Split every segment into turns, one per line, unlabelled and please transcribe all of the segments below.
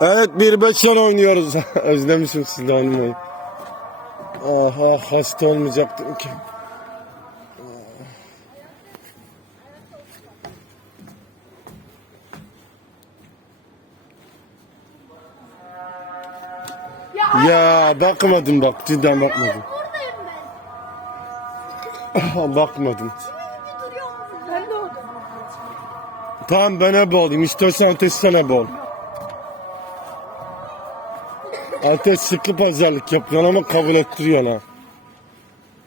Evet bir beşer oynuyoruz. Özlemişim sizi oynamayı. Aha hasta olmayacaktım ki. Ya bakmadım bak cidden bakmadım. Bakmadım. Tamam ben ebe olayım. İstiyorsan sen ebe ol. Ateş sıkı pazarlık yapıyorsun ama kabul ettiriyorsun ha.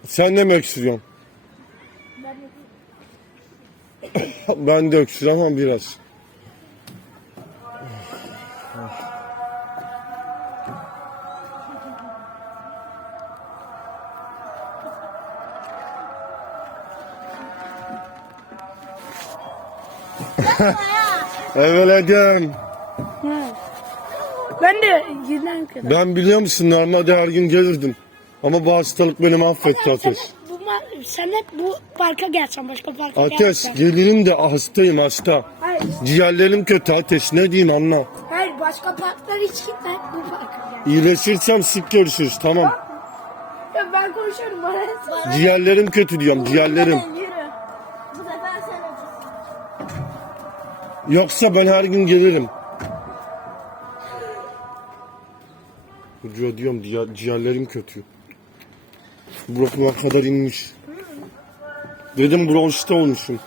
Sen de mi öksürüyorsun? ben de öksürüyorum ama biraz. Evveledim.
Ben de yıldan kadar.
Ben biliyor musun normalde her gün gelirdim. Ama bu hastalık beni mahvetti Ateş.
Bu, ma- sen hep bu parka gelsen başka parka
Ateş
gelsen.
gelirim de hastayım hasta.
Hayır,
Ciğerlerim kötü Ateş ne diyeyim anla.
hayır başka parklar hiç gitme bu parka gel.
İyileşirsem sık görüşürüz tamam.
Ya ben konuşuyorum bana.
Ciğerlerim kötü diyorum ciğerlerim.
Yürü. Bu sefer sen.
Yoksa ben her gün gelirim. Diyor diyorum ciğer, ciğerlerim kötü. Burama kadar inmiş. Dedim bronşta olmuşum.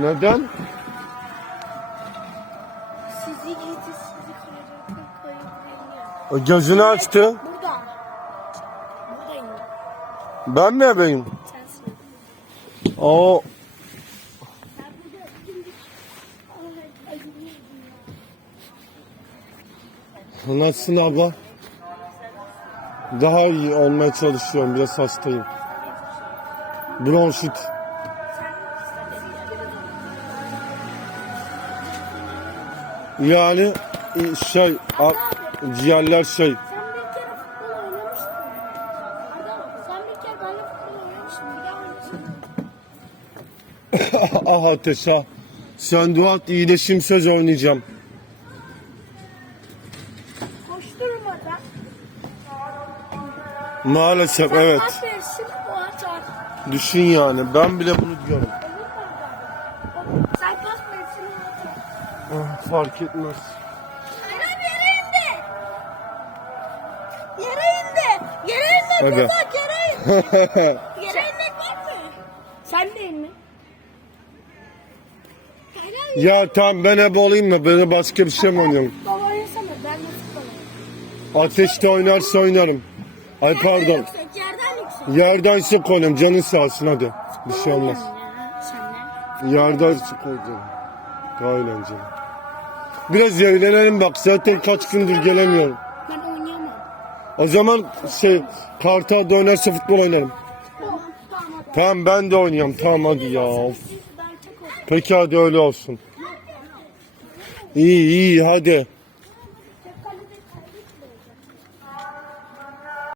Neden?
Sizi giydi sizi koyup
O Gözünü açtı.
Burada. Buradayım.
Ben mi ebeyim?
Sensin.
O
Ben burada dimdik. Ay, ay, ay.
Nasılsın abla? Daha iyi olmaya çalışıyorum. Biraz hastayım. Bronşit. Yani e, şey ciğerler şey
Sen bir sen bir kere benimle futbol oynamıştın. Bir daha oynasana.
ateş. Sen dua et iyileşim söz oynayacağım.
Koşturmadan.
Maalesef evet.
Kaç verirsin o atar.
Düşün yani ben bile bunu diyorum.
Sen kaç verirsin o atar.
Ah, fark etmez.
Aynen yere indi. Yere indi. Yere inmek
Evet.
yasak yere indi. Yere inmek var mı? Sen değil mi?
Ya tamam ben ebe olayım mı? Böyle başka bir şey mi oynayalım?
Baba oynasana ben oynayayım.
Ateşte oynarsa oynarım. Ay pardon.
Yerden yüksek.
Yerden sık oynayalım. Canın sağ olsun hadi. Bir şey olmaz. Yerden sık oynayalım. Daha eğlenceli. Biraz eğlenelim bak. Zaten kaç gündür gelemiyorum.
Ben oynayamam.
O zaman şey Kartal'da oynarsa futbol oynarım.
Tamam
ben de oynayayım. Tamam hadi ya. Of. Peki hadi öyle olsun. İyi iyi hadi.